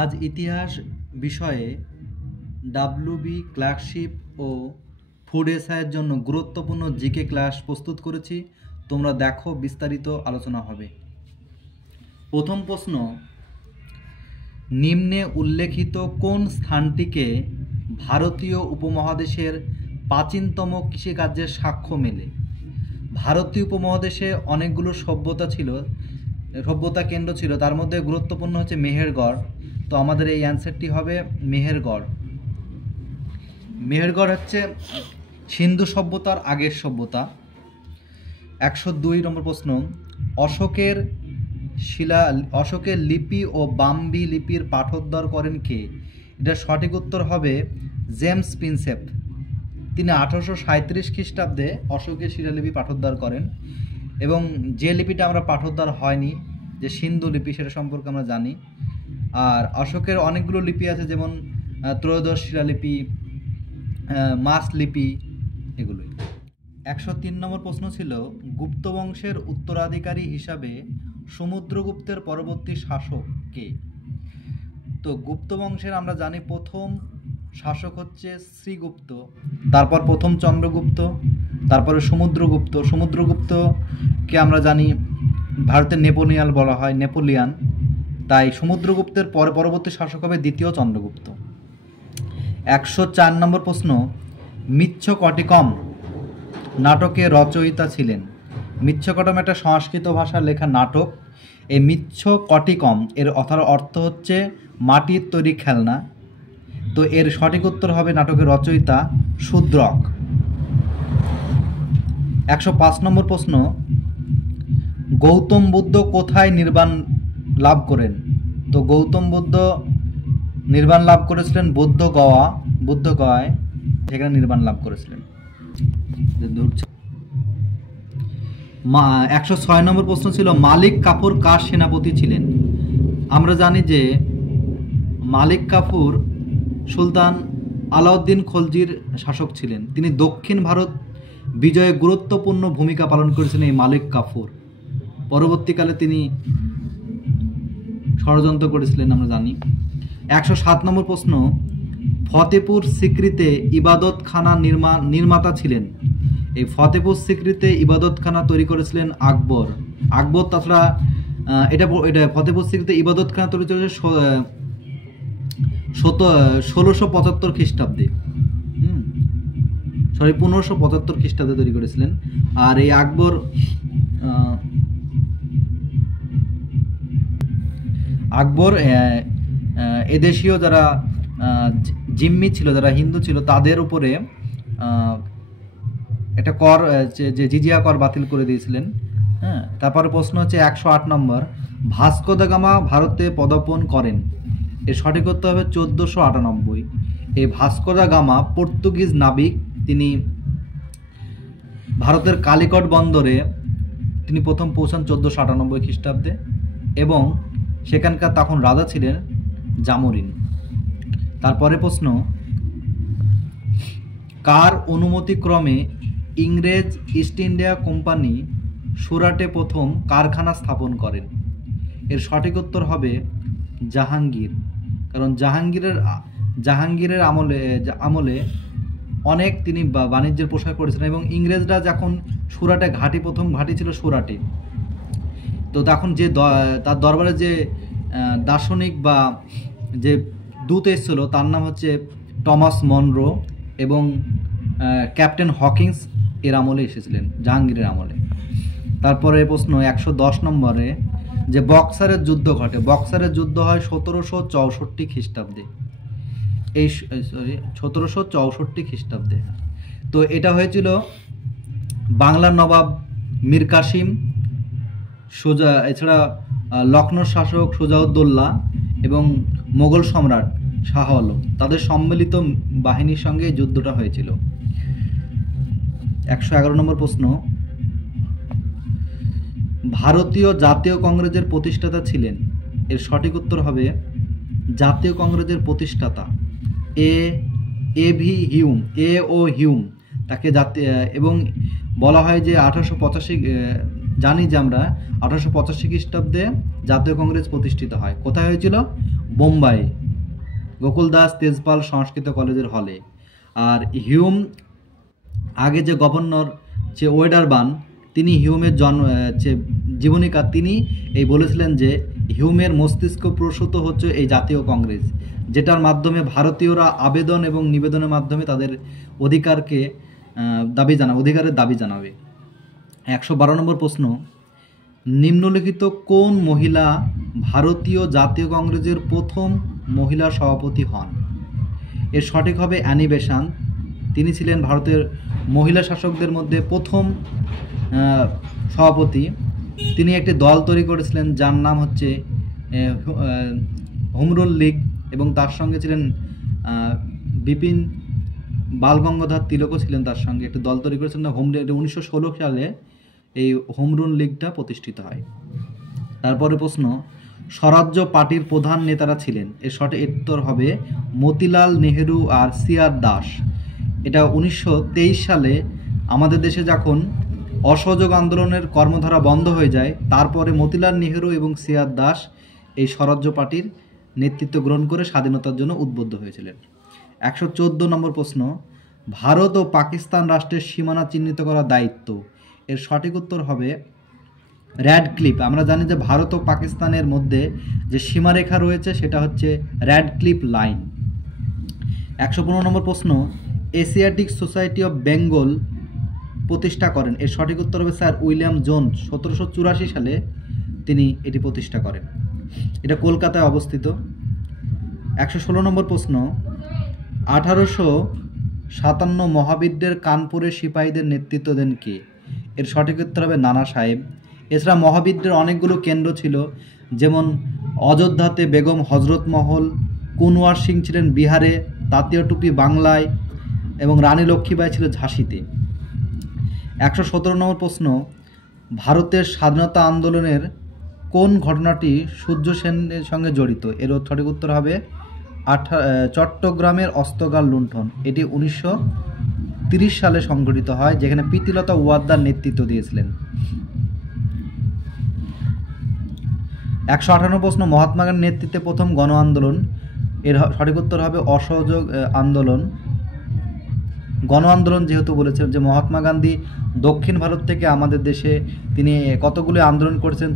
আজ ইতিহাস বিষয়ে ডাব্লিউবি ক্লার্কশিপ ও ফুড এসআইয়ের জন্য গুরুত্বপূর্ণ জিকে ক্লাস প্রস্তুত করেছি। তোমরা দেখো, বিস্তারিত আলোচনা হবে। প্রথম প্রশ্ন, নিম্নে উল্লেখিত কোন স্থানটিকে ভারতীয় উপমহাদেশের প্রাচীনতম কৃষিকার্যের সাক্ষ্য মেলে? ভারতীয় উপমহাদেশে অনেকগুলো সভ্যতা কেন্দ্র ছিল, তার মধ্যে গুরুত্বপূর্ণ হচ্ছে মেহেরগড়। তো আমাদের এই অ্যান্সারটি হবে মেহেরগড়। মেহেরগড় হচ্ছে সিন্ধু সভ্যতার আগের সভ্যতা। 102 নম্বর প্রশ্ন, অশোকের লিপি ও বাম্বি লিপির পাঠোদ্ধার করেন কে? এটা সঠিক উত্তর হবে জেমস প্রিন্সেপ। তিনি 1837 খ্রিস্টাব্দে অশোকের শিলালিপি পাঠোদ্ধার করেন, এবং যে লিপিটা আমরা পাঠোদ্ধার হয়নি, যে সিন্ধু লিপি, সেটা সম্পর্কে আমরা জানি। আর অশোকের অনেকগুলো লিপি আছে, যেমন ত্রয়োদশ শিলালিপি, মাস লিপি, এগুলোই। 103 নম্বর প্রশ্ন ছিল, গুপ্ত বংশের উত্তরাধিকারী হিসাবে সমুদ্রগুপ্তের পরবর্তী শাসক কে? তো গুপ্ত বংশের আমরা জানি প্রথম শাসক হচ্ছে শ্রীগুপ্ত, তারপর প্রথম চন্দ্রগুপ্ত, তারপরে সমুদ্রগুপ্ত। সমুদ্রগুপ্তকে আমরা জানি ভারতের নেপোলিয়ান বলা হয়, নেপোলিয়ান। তাই সমুদ্রগুপ্তের পরবর্তী শাসক হবে দ্বিতীয় চন্দ্রগুপ্ত। 104 নম্বর প্রশ্ন, মৃচ্ছকটিকম নাটকের রচয়িতা ছিলেন? মৃচ্ছকটম একটা সংস্কৃত ভাষার লেখা নাটক। এই মৃচ্ছকটিকম এর অর্থ হচ্ছে মাটির তৈরি খেলনা। তো এর সঠিক উত্তর হবে নাটকের রচয়িতা শূদ্রক। 105 নম্বর প্রশ্ন, গৌতম বুদ্ধ কোথায় নির্বাণ লাভ করেন? তো গৌতম বুদ্ধ নির্বাণ লাভ করেছিলেন বুদ্ধগয়ায়, সেখানে নির্বাণ লাভ করেছিলেন। 106 নম্বর প্রশ্ন ছিল, মালিক কাফুর কার সেনাপতি ছিলেন? আমরা জানি যে মালিক কাফুর সুলতান আলাউদ্দিন খলজির শাসক ছিলেন। তিনি দক্ষিণ ভারত বিজয়ে গুরুত্বপূর্ণ ভূমিকা পালন করেছিলেন এই মালিক কাফুর। পরবর্তীকালে তিনি ষড়যন্ত্র করেছিলেন, আমরা জানি। 107 নম্বর প্রশ্ন, ফতেপুর সিক্রিতে ইবাদতখানা নির্মাতা ছিলেন? এই ফতেপুর সিক্রিতে ইবাদতখানা তৈরি করেছিলেন আকবর। তাছাড়া এটা ফতেপুর সিক্রিতে ইবাদতখানা তৈরি করেছে 1675 খ্রিস্টাব্দে। 1575 খ্রিস্টাব্দে তৈরি করেছিলেন। আর এই আকবর এদেশীয় যারা জিম্মি ছিল, যারা হিন্দু ছিল, তাদের উপরে একটা কর, যে জিজিয়া কর বাতিল করে দিয়েছিলেন। হ্যাঁ, তারপরে প্রশ্ন হচ্ছে 108 নম্বর, ভাস্কো দা গামা ভারতে পদার্পণ করেন? এর সঠিক উত্তর হবে 1498। এই ভাস্কো দা গামা পর্তুগিজ নাবিক। তিনি ভারতের কালিকট বন্দরে তিনি প্রথম পৌঁছান 1498 খ্রিস্টাব্দে, এবং সেখানকার তখন রাজা ছিলেন জামোরিন। তারপরে প্রশ্ন, কার অনুমতিক্রমে ইংরেজ ইস্ট ইন্ডিয়া কোম্পানি সুরাটে প্রথম কারখানা স্থাপন করেন? এর সঠিক উত্তর হবে জাহাঙ্গীর। কারণ জাহাঙ্গীরের আমলে অনেক তিনি বাণিজ্যের প্রসার করেছিলেন, এবং ইংরেজরা যখন সুরাটে প্রথম ঘাঁটি ছিল সুরাটে, তো তখন যে তার দরবারে যে দার্শনিক বা যে দূত এসেছিল, তার নাম হচ্ছে টমাস মনরো, এবং ক্যাপ্টেন হকিংস এর আমলে এসেছিলেন, জাহাঙ্গীরের আমলে। তারপরে প্রশ্ন 110 নম্বরে, যে বক্সারের যুদ্ধ ঘটে? বক্সারের যুদ্ধ হয় 1764 খ্রিস্টাব্দে। 1764 খ্রিস্টাব্দে। তো এটা হয়েছিল বাংলার নবাব মীর কাসিম, এছাড়া লখনৌর শাসক সুজাউদ্দৌলা এবং মোগল সম্রাট শাহ আলম, তাদের সম্মিলিত বাহিনীর সঙ্গে এই যুদ্ধটা হয়েছিল। 111 নম্বর প্রশ্ন, ভারতীয় জাতীয় কংগ্রেসের প্রতিষ্ঠাতা ছিলেন? এর সঠিক উত্তর হবে জাতীয় কংগ্রেসের প্রতিষ্ঠাতা এ ও হিউম তাকে এবং বলা হয় যে 1885 জানি যে আমরা 1885 খ্রিস্টাব্দে জাতীয় কংগ্রেস প্রতিষ্ঠিত হয়। কোথায় হয়েছিল? বোম্বাই গোকুলদাস তেজপাল সংস্কৃত কলেজের হলে। আর হিউম আগে যে গভর্নর যে ওয়েডারবান, তিনি হিউমের জীবনীকা তিনি এই বলেছিলেন যে হিউমের মস্তিষ্ক প্রসূত হচ্ছে এই জাতীয় কংগ্রেস, যেটার মাধ্যমে ভারতীয়রা আবেদন এবং নিবেদনের মাধ্যমে তাদের অধিকারের দাবি জানাবে। 112 নম্বর প্রশ্ন, নিম্নলিখিত কোন মহিলা ভারতীয় জাতীয় কংগ্রেসের প্রথম মহিলা সভাপতি হন? এর সঠিক হবে অ্যানি বেসান্ত। তিনি ছিলেন ভারতের মহিলা শাসকদের মধ্যে প্রথম সভাপতি। তিনি একটি দল তৈরি করেছিলেন যার নাম হচ্ছে হোমরুল লীগ, এবং তার সঙ্গে ছিলেন বিপিন বালগঙ্গাধর তিলকও ছিলেন তার সঙ্গে। একটি দল তৈরি করেছিলেন 1916 সালে এই হোমরুল লীগটা প্রতিষ্ঠিত হয়। তারপরে প্রশ্ন, স্বরাজ্য পার্টির প্রধান নেতারা ছিলেন। এর সঠিক উত্তর হবে মতিলাল নেহেরু আর সিআর দাস। এটা 1923 সালে আমাদের দেশে যখন অসহযোগ আন্দোলনের কর্মধারা বন্ধ হয়ে যায়, তারপরে মতিলাল নেহেরু এবং সিআর দাস এই স্বরাজ্য পার্টির নেতৃত্ব গ্রহণ করে স্বাধীনতার জন্য উদ্বুদ্ধ হয়েছিলেন। 114 নম্বর প্রশ্ন, ভারত ও পাকিস্তান রাষ্ট্রের সীমানা চিহ্নিত করার দায়িত্ব। এর সঠিক উত্তর হবে র্যাডক্লিফ। আমরা জানি যে ভারত ও পাকিস্তানের মধ্যে যে সীমারেখা রয়েছে সেটা হচ্ছে র্যাডক্লিফ লাইন। 115 নম্বর প্রশ্ন, এশিয়াটিক সোসাইটি অফ বেঙ্গল প্রতিষ্ঠা করেন। এর সঠিক উত্তর হবে স্যার উইলিয়াম জোন্স। 1784 সালে তিনি এটি প্রতিষ্ঠা করেন। এটা কলকাতায় অবস্থিত। 116 নম্বর প্রশ্ন, 1857 মহাবিদ্যের কানপুরের সিপাহীদের নেতৃত্ব দেন কে? এর সঠিক উত্তর হবে নানা সাহেব। এছাড়া মহাবিদ্যের অনেকগুলো কেন্দ্র ছিল, যেমন অযোধ্যাতে বেগম হজরত মহল, কুনওয়ার সিং ছিলেন বিহারে, তাঁতীয় টুপি বাংলায়, এবং রানী লক্ষ্মীবাঈ ছিল ঝাঁসিতে। 117 নম্বর প্রশ্ন, ভারতের স্বাধীনতা আন্দোলনের কোন ঘটনাটি সূর্য সেনের সঙ্গে জড়িত? এর সঠিক উত্তর হবে চট্টগ্রামের অস্ত্রগার লুণ্ঠন। এটি 1930 সালে সংঘটিত হয়, যেখানে প্রীতিলতা ওয়াদ্দার নেতৃত্ব দিয়েছিলেন। 158 প্রশ্ন, মহাত্মা গান্ধীর নেতৃত্বে প্রথম গণ আন্দোলন। এর সঠিক উত্তর হবে অসহযোগ আন্দোলন। গণ আন্দোলন যেহেতু বলেছেন যে মহাত্মা গান্ধী দক্ষিণ ভারত থেকে আমাদের দেশে তিনি কতগুলি আন্দোলন করেছেন।